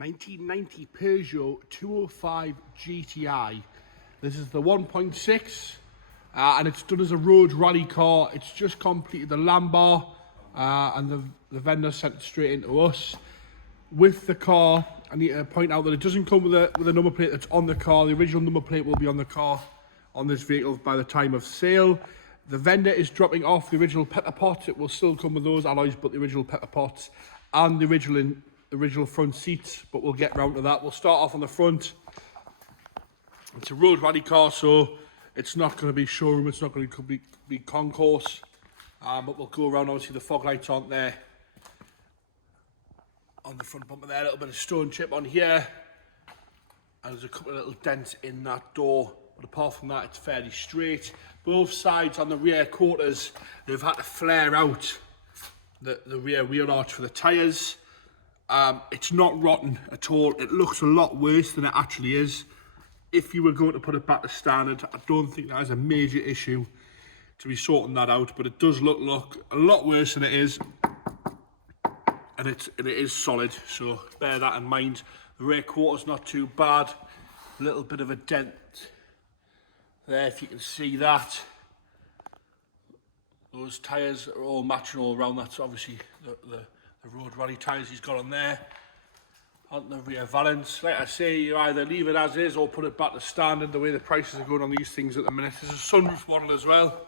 1990 Peugeot 205 GTI. This is the 1.6 and it's done as a road rally car. It's just completed the lamb bar and the vendor sent it straight into us. With the car, I need to point out that it doesn't come with a number plate that's on the car. The original number plate will be on the car on this vehicle by the time of sale. The vendor is dropping off the original pepper pots. It will still come with those alloys, but the original pepper pots and the original front seats, but we'll get round to that. We'll start off on the front. It's a road rally car, so it's not going to be showroom, it's not going to be concourse, but we'll go around. Obviously the fog lights aren't there on the front bumper there, a little bit of stone chip on here, and there's a couple of little dents in that door, but apart from that it's fairly straight. Both sides on the rear quarters, they've had to flare out the rear wheel arch for the tyres. It's not rotten at all. It looks a lot worse than it actually is. If you were going to put it back to standard, I don't think that is a major issue to be sorting that out, but it does look a lot worse than it is, and it is solid, so bear that in mind. The rear quarter's not too bad. A little bit of a dent there, if you can see that. Those tyres are all matching all around. That's obviously the road rally tyres he's got on there. On the rear valance, like I say, you either leave it as is or put it back to standard, the way the prices are going on these things at the minute. There's a sunroof model as well.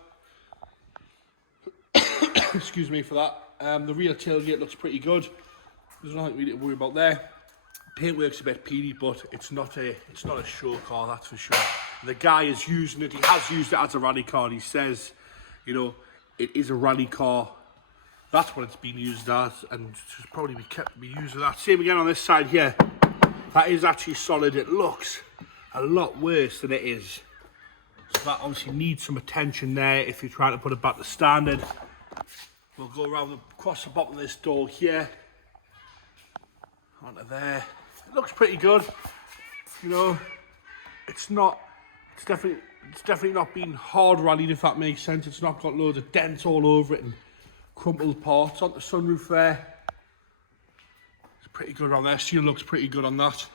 Excuse me for that. The rear tailgate looks pretty good. There's nothing really to worry about there. Paintwork's a bit peely, but it's not a show car, that's for sure. The guy is using it. He has used it as a rally car. And he says, you know, it is a rally car. That's what it's been used as, and should probably be used as that. Same again on this side here. That is actually solid. It looks a lot worse than it is. So that obviously needs some attention there if you're trying to put it back to standard. We'll go around across the bottom of this door here. Onto there. It looks pretty good. You know, it's definitely not been hard rallied, if that makes sense. It's not got loads of dents all over it and crumpled parts. On the sunroof there, it's pretty good on there. Seal looks pretty good on that.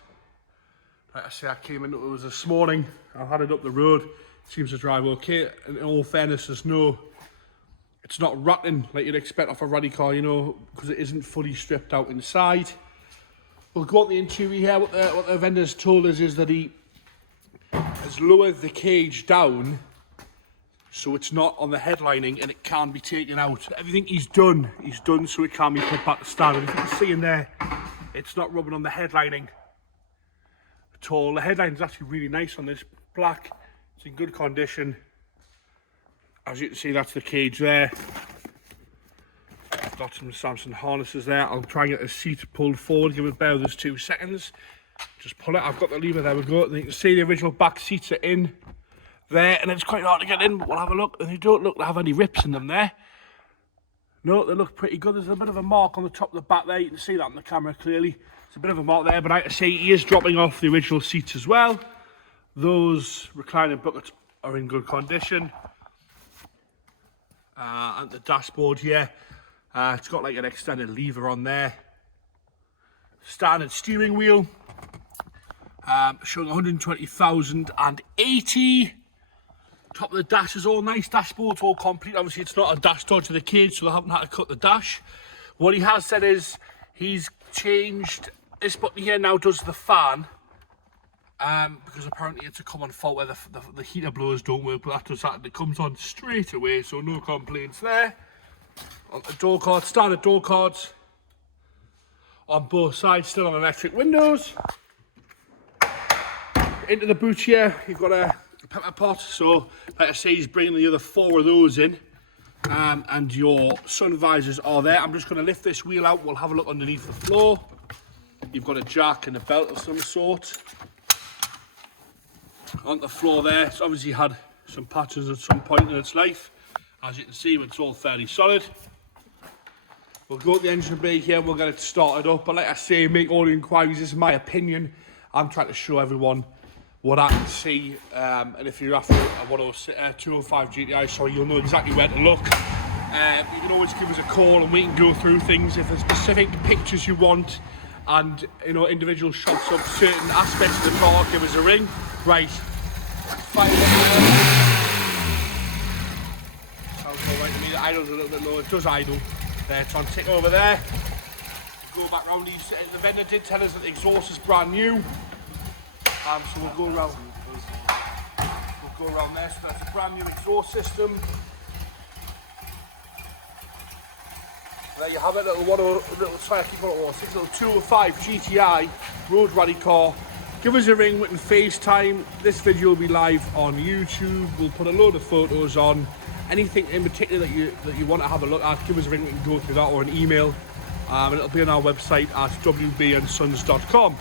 Like I say, I came into it this morning. I had it up the road. It seems to drive okay. And in all fairness, it's not rattling like you'd expect off a rally car, you know, because it isn't fully stripped out inside. We'll go on the interior here. What the vendor's told us is that he has lowered the cage down so it's not on the headlining and it can be taken out. Everything he's done so it can be put back to standard. If you can see in there, it's not rubbing on the headlining at all. The headline is actually really nice on this, black. It's in good condition. As you can see, that's the cage there. Got some Samsung harnesses there. I'll try and get the seat pulled forward. Give it about those 2 seconds. Just pull it. I've got the lever. There we go. And you can see the original back seats are in there, and it's quite hard to get in, but we'll have a look. And they don't look to have any rips in them there. No, they look pretty good. There's a bit of a mark on the top of the back there. You can see that on the camera clearly. It's a bit of a mark there, but like I say, he is dropping off the original seats as well. Those reclining buckets are in good condition. And the dashboard here, it's got like an extended lever on there. Standard steering wheel, showing 120,080. Top of the dash is all nice. Dashboard's all complete. Obviously, it's not a dash door to the cage, so they haven't had to cut the dash. What he has said is he's changed this button here now does the fan, because apparently it's a common fault where the heater blowers don't work, but that does that. It comes on straight away, so no complaints there. On the door cards, standard door cards on both sides, still on electric windows. Into the boot here, you've got a pepper pot, so like I say, he's bringing the other 4 of those in, and your sun visors are there. I'm just going to lift this wheel out. We'll have a look underneath the floor. You've got a jack and a belt of some sort on the floor there. It's obviously had some patches at some point in its life. As you can see, it's all fairly solid. We'll go to the engine bay here, we'll get it started up. But like I say, make all the inquiries. This is my opinion. I'm trying to show everyone what I can see. And if you're after a 205 GTI, sorry, you'll know exactly where to look. You can always give us a call and we can go through things. If there's specific pictures you want, and, you know, individual shots of certain aspects of the car, give us a ring. Right, fire it up there. Sounds all right to me. The idle's a little bit low. It does idle. There, it's on tick over there. Go back round. The vendor did tell us that the exhaust is brand new. So we'll go around. We'll go around there. So that's a brand new exhaust system. There you have it, little 205 GTI road rally car. Give us a ring, we can FaceTime. This video will be live on YouTube. We'll put a load of photos on. Anything in particular that you want to have a look at, give us a ring, we can go through that, or an email. And it'll be on our website at wbandsons.com.